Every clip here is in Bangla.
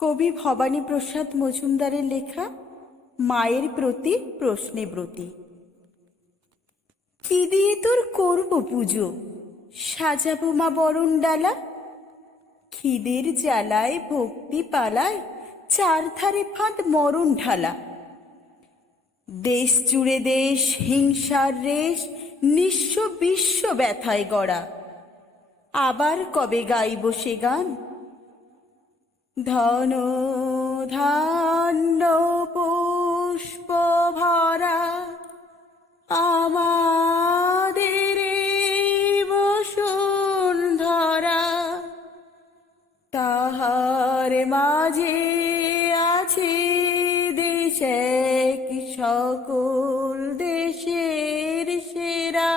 কবি ভবানীপ্রসাদ মজুমদারের লেখা মায়ের প্রতি প্রশ্নে ব্রতী। কি দিয়ে তোর করব পুজো, সাজাবো মা বরণ ডালা। খিদের জ্বালায় ভক্তি পালায়, চারধারে ফাঁদ মরণ ঢালা। দেশ জুড়ে দেশ হিংসার রেশ, নিঃস্ব বিশ্ব ব্যথায় গড়া। আবার কবে গাইব সে গান, ধন ধান্য পুষ্প ভরা আমাদের বসুন্ধরা। তাহার মাঝে আছে দেশ এক, সকল দেশের সেরা।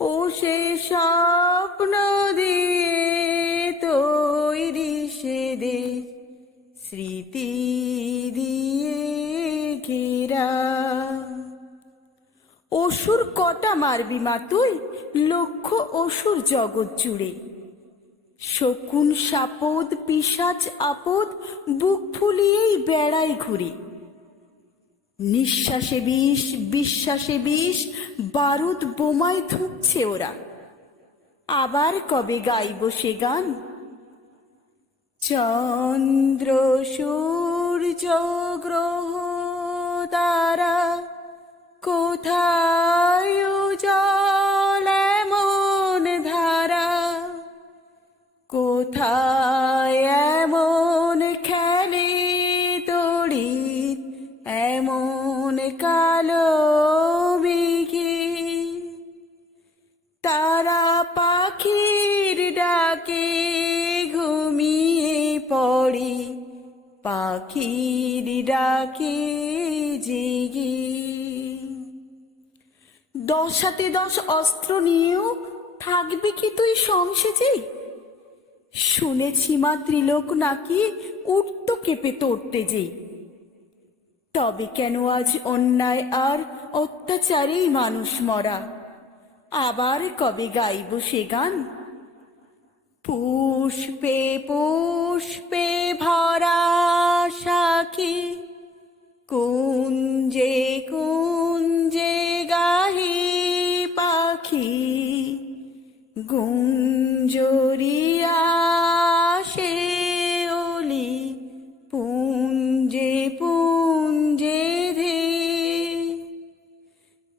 ও সে স্বপ্ন দিয়ে তৈরি সে দেশ, স্মৃতি দিয়ে ঘেরা। অসুর কটা মারবি মা তুই, লক্ষ অসুর জগৎ জুড়ে। শকুন সাপদ পিশাচ আপদ, বুক ফুলিয়েই বেড়ায় ঘুরে। নিঃশ্বাসে বিষ বিশ্বাসে বিষ, বারুদ বোমায় ধুঁকছে ওরা। আবার কবে গাইব সে গান, চন্দ্র সূর্য গ্রহ তারা কোথায় জল এমন ধারা। কোথায় এমন খেলে তড়িৎ, এমন কালো মেঘে। তারা পাখির ডাকে ঘুমিয়ে পড়ে, পাখির ডাকে জেগে। 10 হাতে 10 অস্ত্র নিয়েও থাকবি কি তুই সংসেজে? শুনেছি মা ত্রিলোক নাকি উঠত কেঁপে তোর তেজে। তবে কেন আজ অন্যায় আর অত্যাচারেই মানুষ মরা। আবার কবে গাইব সে গান, পুষ্পে পুষ্পে ভরা সাখী, কুঞ্জে কুঞ্জে গাহি পাখি। গুঞ্জরিয়া সে ওলি, পুঞ্জে পুঞ্জে ধে।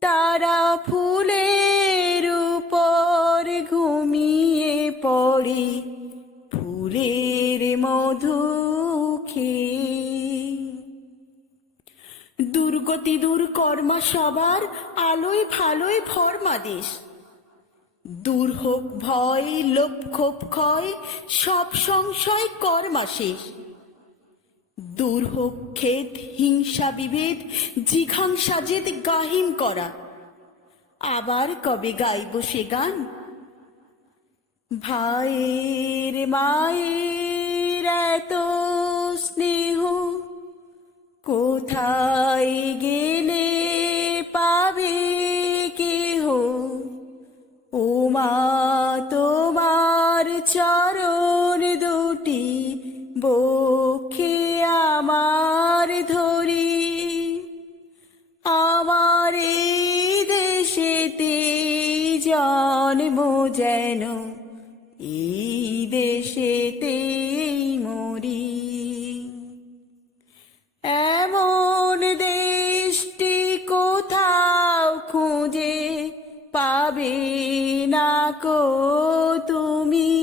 তারা ফুলের উপর ঘুমিয়ে পড়ে, ফুলের মধু খেয়ে। দুর্গতি দূর কর্মা সবার, আলোয় ভালোয় ভরমা দেশ। দূর হোক ভয় লোভ ক্ষোভ ক্ষয়, সব সংশয় কর্মা শেষ। দূর হোক খেদ হিংসা বিভেদ, জিঘাংসা জেদ গাহিন করা। আবার কবে গাইব সে গান, ভাইয়ের মায়ের এত স্নেহ, কোথায় গেলে পাবে কেহ। ও মা তোমার চরণ দুটি, বক্ষে আমার ধরি। আমার এই দেশেতে জন্ম যেন, এই দেশেতেই মরি। এমন দেশটি কোথাও খুঁজে পাবে না কো তুমি।